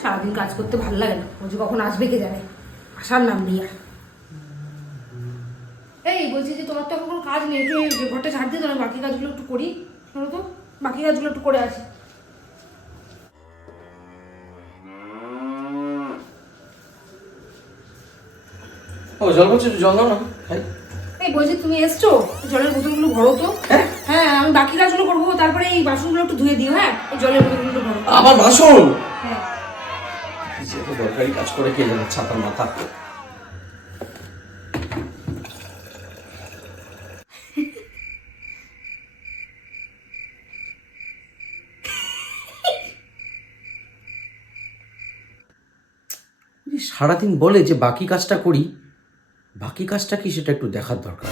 সারাদিন কাজ করতে ভালো লাগে না, ও যে কখন আসবে কে জানে, আসার নাম নেই আর। এই বলছি যে তোমার তো এখন কোনো কাজ নেই, একটু এই ঘরটা ঝাড় দিয়ে দাও, বাকি কাজগুলো একটু করি। শোনো তো, বাকি কাজগুলো একটু করে আসি। ও জল বলছি, একটু জল দাও না খাই। এই বলছি তুমি এসছো, জলের বোতলগুলো ভরো তো। হ্যাঁ হ্যাঁ, আমি বাকি কাজগুলো করবো, তারপরে এই বাসনগুলো একটু ধুয়ে দিও। হ্যাঁ, এই জলের বোতলগুলো ভরো। আমার বাসন হ্যাঁ। যে এত দরকারি কাজ করে কে জানে, ছাতার মাথা। সারাদিন বলে যে বাকি কাজটা করি, বাকি কাজটা কি সেটা একটু দেখার দরকার।